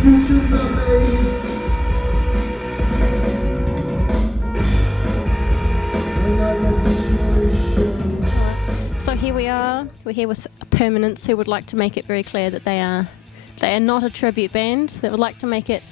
future's not made. Another situation. So here we are. We're here with Permanence, who would like to make it very clear that they are not a tribute band. They would like to make it.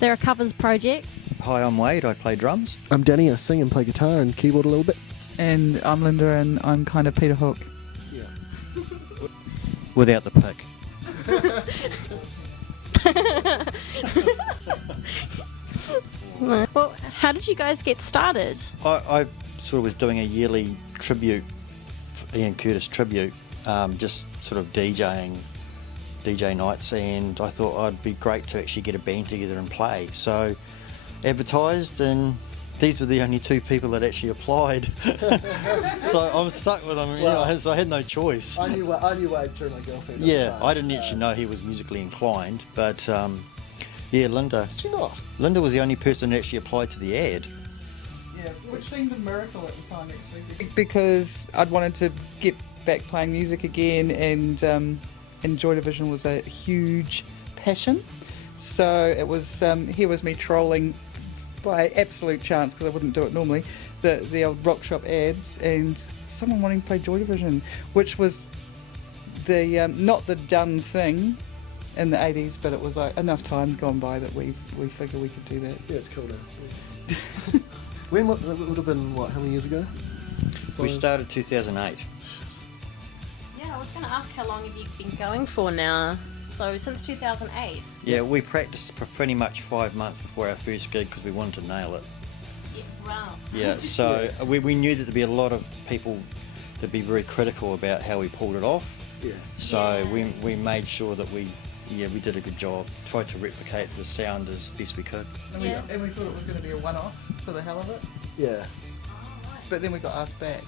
They're a covers project. Hi, I'm Wade. I play drums. I'm Danny. I sing and play guitar and keyboard a little bit. And I'm Linda, and I'm kind of Peter Hook. Yeah. Without the pick. Well, how did you guys get started? I sort of was doing a yearly tribute, Ian Curtis tribute, just sort of DJ nights, and I thought I'd be great to actually get a band together and play. So advertised, and these were the only two people that actually applied. So I'm stuck with them, so I had no choice. I knew Wade through my girlfriend. Yeah, I didn't actually know he was musically inclined, but yeah, Linda. Did you not? Linda was the only person that actually applied to the ad. Yeah, which seemed a miracle at the time, actually. Because I'd wanted to get back playing music again, and Joy Division was a huge passion. So it was, here was me trolling by absolute chance, because I wouldn't do it normally, the old rock shop ads, and someone wanting to play Joy Division, which was the not the done thing in the 80s, but it was like enough time's gone by that we figured we could do that. Yeah, it's cool now. When it would have been, how many years ago? We started 2008. Yeah, I was going to ask how long have you been going for now? So since 2008. Yeah, we practiced for pretty much 5 months before our first gig because we wanted to nail it. Yeah, wow. Yeah, so we knew that there'd be a lot of people that'd be very critical about how we pulled it off. Yeah. So we made sure that we did a good job. Tried to replicate the sound as best we could. And we thought it was going to be a one-off for the hell of it, Yeah. but then we got asked back.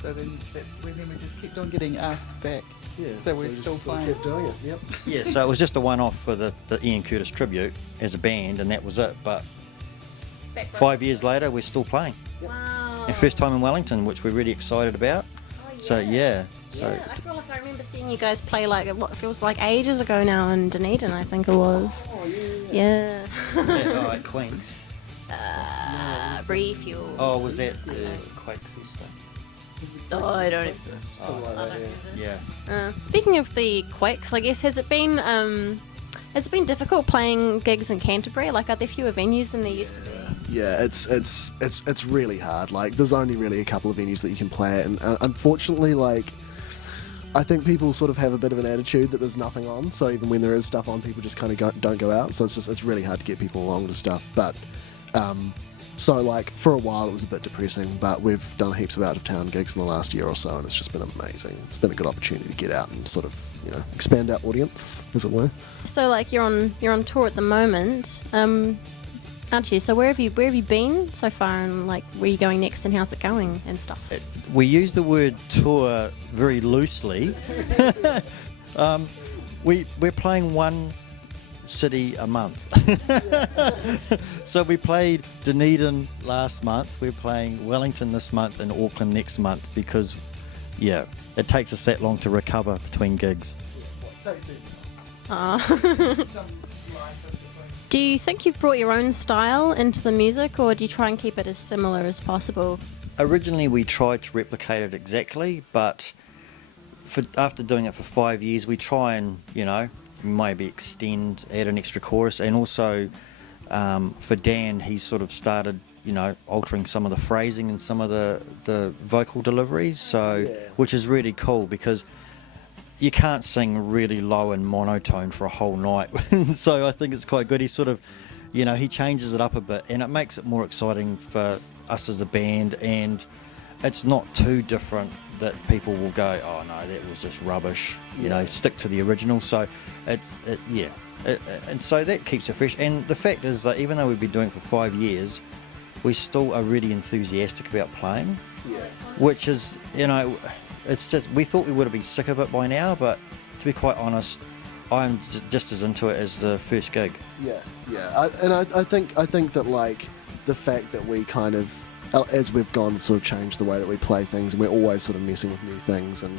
So then we just kept on getting asked back. Yeah. So we're just still sort of playing. kept doing it. Yep. Yeah, so it was just a one-off for the Ian Curtis tribute as a band, and that was it. But 5 years later, we're still playing. Wow. And first time in Wellington, which we're really excited about. Oh, yeah. So yeah. So I feel like I remember seeing you guys play like what feels like ages ago now in Dunedin, I think it was. Oh, Yeah. yeah, at Queens. Refuel. Oh, was that the Quake Festa? Oh, I don't. Something like that, yeah. Yeah. Speaking of the Quakes, I guess has it been difficult playing gigs in Canterbury? Like, are there fewer venues than there used to be? Yeah, it's really hard. Like, there's only really a couple of venues that you can play at, and unfortunately, like, I think people sort of have a bit of an attitude that there's nothing on. So even when there is stuff on, people just kind of don't go out. So it's really hard to get people along to stuff. But so like for a while it was a bit depressing, but we've done heaps of out of town gigs in the last year or so, and it's just been amazing. It's been a good opportunity to get out and sort of expand our audience, as it were. So like you're on tour at the moment, aren't you? So where have you been so far, and like where are you going next, and how's it going and stuff? We use the word tour very loosely. We're playing one city a month. So we played Dunedin last month, we're playing Wellington this month, and Auckland next month, because it takes us that long to recover between gigs. Do you think you've brought your own style into the music, or do you try and keep it as similar as possible? Originally we tried to replicate it exactly, but after doing it for 5 years, we try and maybe extend, add an extra chorus, and also for Dan, he's sort of started altering some of the phrasing and some of the vocal deliveries, so which is really cool, because you can't sing really low and monotone for a whole night. So I think it's quite good. He sort of he changes it up a bit, and it makes it more exciting for us as a band, and it's not too different that people will go, oh no, that was just rubbish, stick to the original. So and so that keeps it fresh. And the fact is that even though we've been doing it for 5 years, we still are really enthusiastic about playing, which is it's just, we thought we would have been sick of it by now, but to be quite honest, I'm just as into it as the first gig. I think that like the fact that we kind of, as we've gone, sort of changed the way that we play things, and we're always sort of messing with new things, and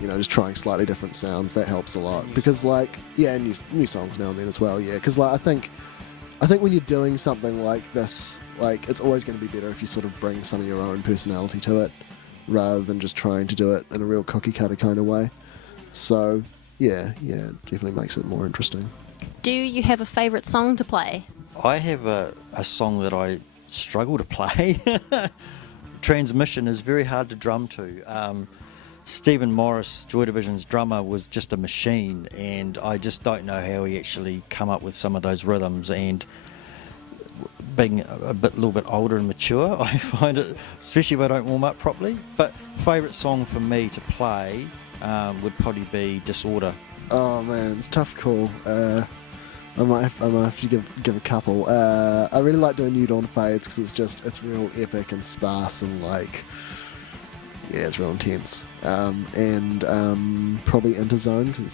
just trying slightly different sounds, that helps a lot. Because new songs now and then as well, yeah. Because I think when you're doing something like this, it's always going to be better if you sort of bring some of your own personality to it, rather than just trying to do it in a real cookie cutter kind of way. So yeah, it definitely makes it more interesting. Do you have a favourite song to play? I have a song that I struggle to play. Transmission is very hard to drum to. Stephen Morris, Joy Division's drummer, was just a machine, and I just don't know how he actually come up with some of those rhythms. And being a little bit older and mature, I find it, especially if I don't warm up properly. But favourite song for me to play would probably be Disorder. Oh man, it's a tough call. I might have to give a couple. I really like doing New Dawn Fades because it's real epic and sparse and it's real intense. And probably Interzone because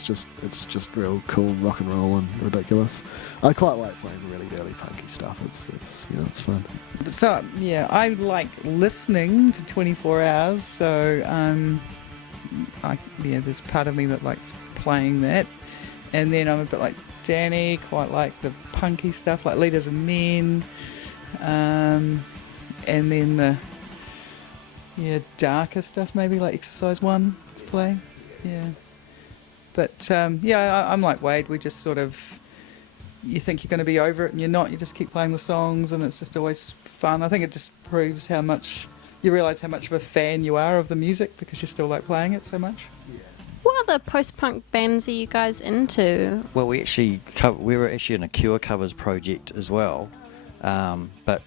it's just real cool rock and roll and ridiculous. I quite like playing really early punky stuff. It's fun. So yeah, I like listening to 24 Hours. So there's part of me that likes playing that, and then I'm a bit like Danny, quite like the punky stuff like Leaders of Men, and then the darker stuff maybe like Exercise 1 to play. But I'm like Wade, we just sort of, you think you're going to be over it and you're not, you just keep playing the songs and it's just always fun. I think it just proves how much you realise how much of a fan you are of the music because you still like playing it so much. What other post-punk bands are you guys into? Well, we were actually in a Cure covers project as well, but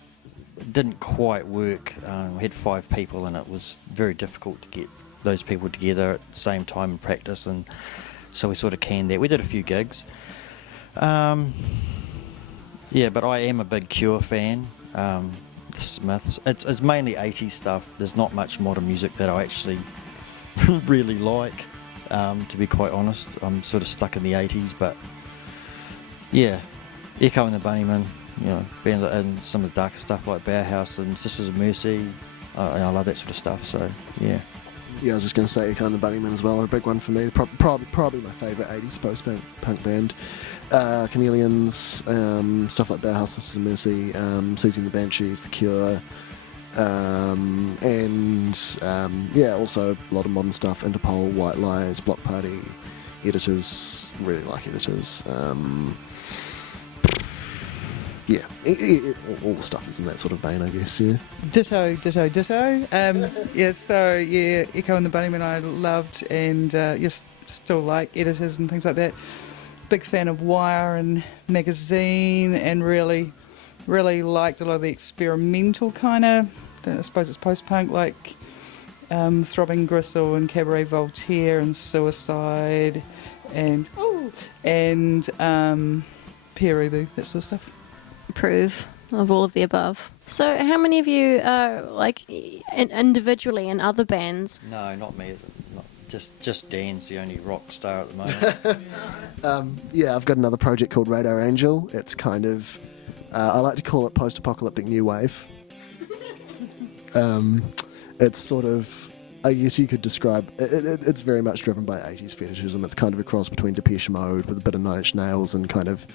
it didn't quite work. We had 5 people, and it was very difficult to get those people together at the same time in practice, and so we sort of canned that. We did a few gigs. But I am a big Cure fan. The Smiths. It's mainly 80s stuff. There's not much modern music that I actually really like. To be quite honest, I'm sort of stuck in the 80s, but yeah, Echo and the Bunnymen, and some of the darker stuff like Bauhaus and Sisters of Mercy, I love that sort of stuff, so yeah. Yeah, I was just going to say Echo and the Bunnymen as well are a big one for me. Probably my favourite 80s post-punk band. Chameleons, stuff like Bauhaus, Sisters of Mercy, Susie and the Banshees, The Cure, also a lot of modern stuff, Interpol, White Lies, Block Party, Editors, really like Editors. All the stuff is in that sort of vein, I guess, yeah. Ditto. Echo and the Bunnymen I loved, and still like Editors and things like that. Big fan of Wire and Magazine, and really liked a lot of the experimental kind of, I suppose it's post-punk, like Throbbing Gristle and Cabaret Voltaire and Suicide and Pierre Ubu, that sort of stuff. Approve of all of the above. So how many of you are individually in other bands? No, not me. Just Dan's the only rock star at the moment. I've got another project called Radar Angel. It's kind of, I like to call it post-apocalyptic new wave. It's sort of, I guess you could describe, it's very much driven by 80s fetishism. It's kind of a cross between Depeche Mode with a bit of Nine Inch Nails and kind of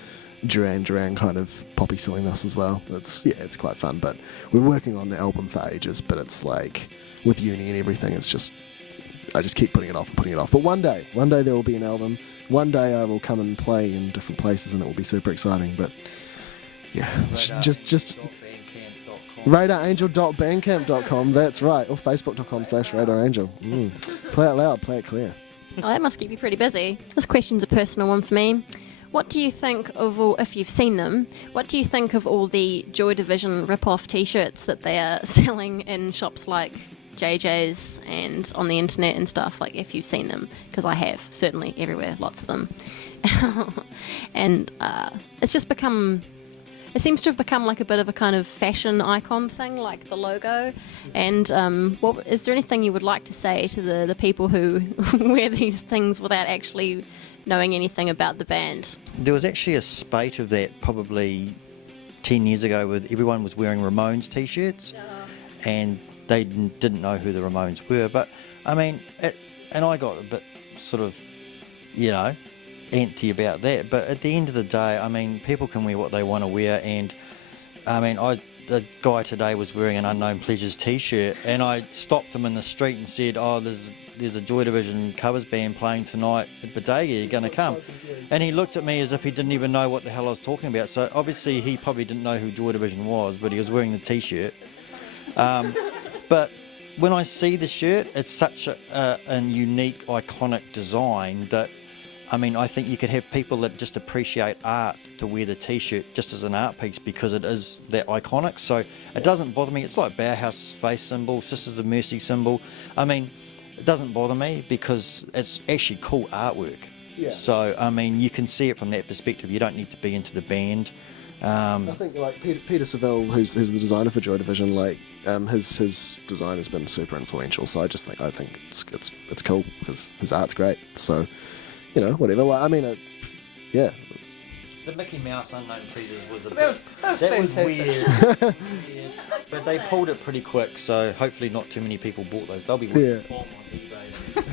Duran Duran kind of poppy silliness as well. It's quite fun, but we're working on the album for ages, but it's like, with uni and everything, it's just, I just keep putting it off. But one day there will be an album. One day I will come and play in different places and it will be super exciting, but yeah, just radarangel.bandcamp.com, that's right, or facebook.com/radarangel. Play it loud, play it clear. Oh, that must keep you pretty busy. This question's a personal one for me. What do you think of all, if you've seen them, what do you think of all the Joy Division rip-off T-shirts that they are selling in shops like JJ's and on the internet and stuff, like if you've seen them? Because I have, certainly everywhere, lots of them. And it's just become, it seems to have become like a bit of a kind of fashion icon thing, like the logo. And is there anything you would like to say to the people who wear these things without actually knowing anything about the band? There was actually a spate of that probably 10 years ago where everyone was wearing Ramones T-shirts, and they didn't know who the Ramones were. But I mean, and I got a bit sort of, antsy about that. But at the end of the day, I mean, people can wear what they want to wear, and I mean, the guy today was wearing an Unknown Pleasures t-shirt, and I stopped him in the street and said, "Oh, there's a Joy Division covers band playing tonight at Bodega. You're going to come?" And he looked at me as if he didn't even know what the hell I was talking about. So obviously he probably didn't know who Joy Division was, but he was wearing the t-shirt. But when I see the shirt, it's such a unique, iconic design that, I mean, I think you could have people that just appreciate art to wear the t-shirt just as an art piece because it is that iconic. So it doesn't bother me. It's like Bauhaus face symbol, it's just as a Mercy symbol. I mean, it doesn't bother me because it's actually cool artwork. Yeah. So, I mean, you can see it from that perspective. You don't need to be into the band. I think like Peter Saville, who's the designer for Joy Division, like his design has been super influential. So I think it's cool because his art's great. So, whatever. Like, I mean, yeah. The Mickey Mouse Unknown Pleasures was That was fantastic. weird. But they pulled it pretty quick, so hopefully not too many people bought those. They'll be worth a bomb on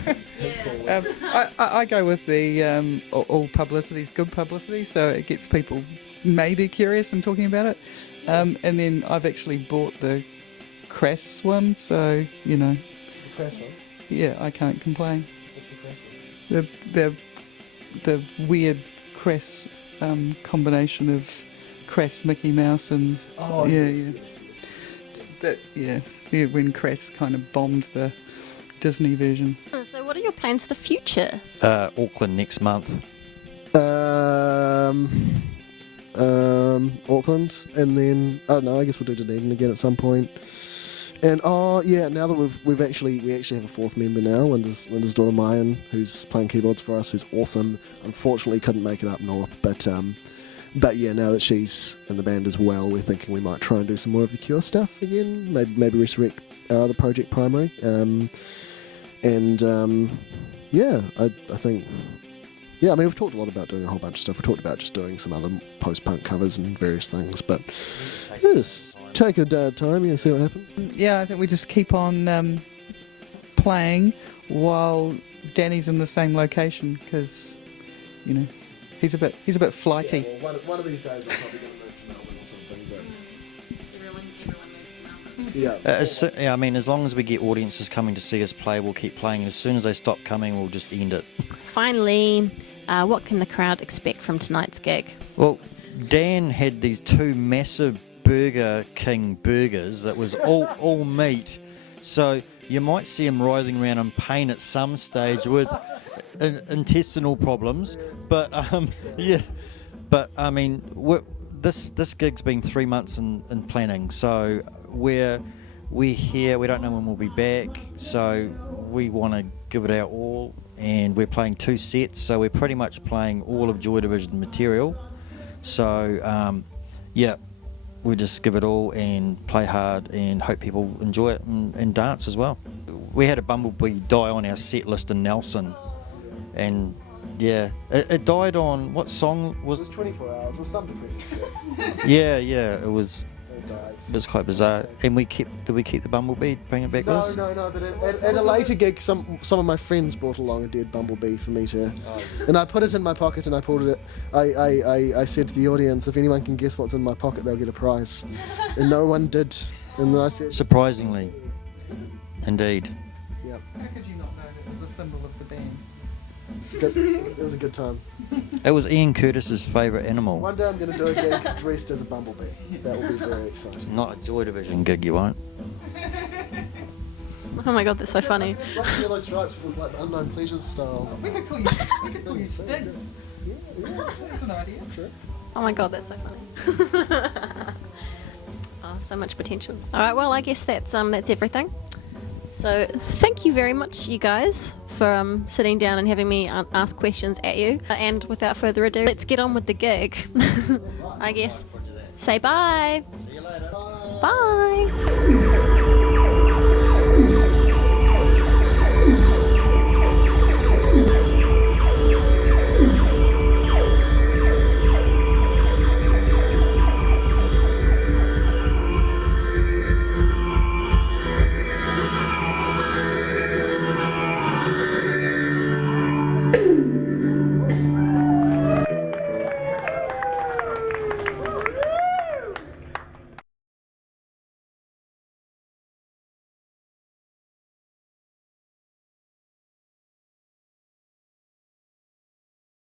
eBay. I go with the all publicity is good publicity, so it gets people maybe curious and talking about it. And then I've actually bought the Crass one, so The Crass one? yeah, I can't complain. What's the Crass one? The weird Crass combination of Crass Mickey Mouse and Yes. That when Crass kind of bombed the Disney version. So what are your plans for the future? Auckland next month. Auckland, and then I don't know. I guess we'll do Dunedin again at some point. And now that we actually have a fourth member now, Linda's daughter Mayan, who's playing keyboards for us, who's awesome. Unfortunately, couldn't make it up north, but yeah, now that she's in the band as well, we're thinking we might try and do some more of the Cure stuff again. Maybe resurrect our other project, Primary. I think. Yeah, I mean, we've talked a lot about doing a whole bunch of stuff. We talked about just doing some other post-punk covers and various things, but just take it a day at a time, see what happens. Yeah, I think we just keep on playing while Danny's in the same location because, he's a bit flighty. Yeah, well, one of these days I'm probably going to move to Melbourne or something, but... Everyone moves to Melbourne. I mean, as long as we get audiences coming to see us play, we'll keep playing. As soon as they stop coming, we'll just end it. Finally, what can the crowd expect from tonight's gig? Well, Dan had these two massive Burger King burgers that was all meat. So you might see him writhing around in pain at some stage with intestinal problems. But, But, I mean, this gig's been 3 months in planning. So we're here. We don't know when we'll be back. So we want to give it our all. And we're playing 2 sets, so we're pretty much playing all of Joy Division material. So, we'll just give it all and play hard and hope people enjoy it and dance as well. We had a bumblebee die on our set list in Nelson, and it died on, what song was... It was 24 hours, it was some depressing shit. Yeah, it was... It died. It was quite bizarre. And did we keep the bumblebee, bring it back with us? No, but at a later gig, some of my friends brought along a dead bumblebee for me to... And I put it in my pocket and I pulled it... I said to the audience, if anyone can guess what's in my pocket, they'll get a prize. And no one did. And then I said... Surprisingly. Indeed. Yep. How could you not know that it was a symbol of the band? It was a good time. It was Ian Curtis's favourite animal. One day I'm going to do a gig dressed as a bumblebee. That will be very exciting. Not a Joy Division gig, you won't. Oh my god, that's so funny. Like yellow stripes with like the Unknown Pleasures style. We could call you Sting. Yeah. That's an idea. Sure. Oh my god, that's so funny. Oh, so much potential. All right, well, I guess that's everything. So thank you very much, you guys, for sitting down and having me ask questions at you. And without further ado, let's get on with the gig. I guess. Say bye. See you later. Bye.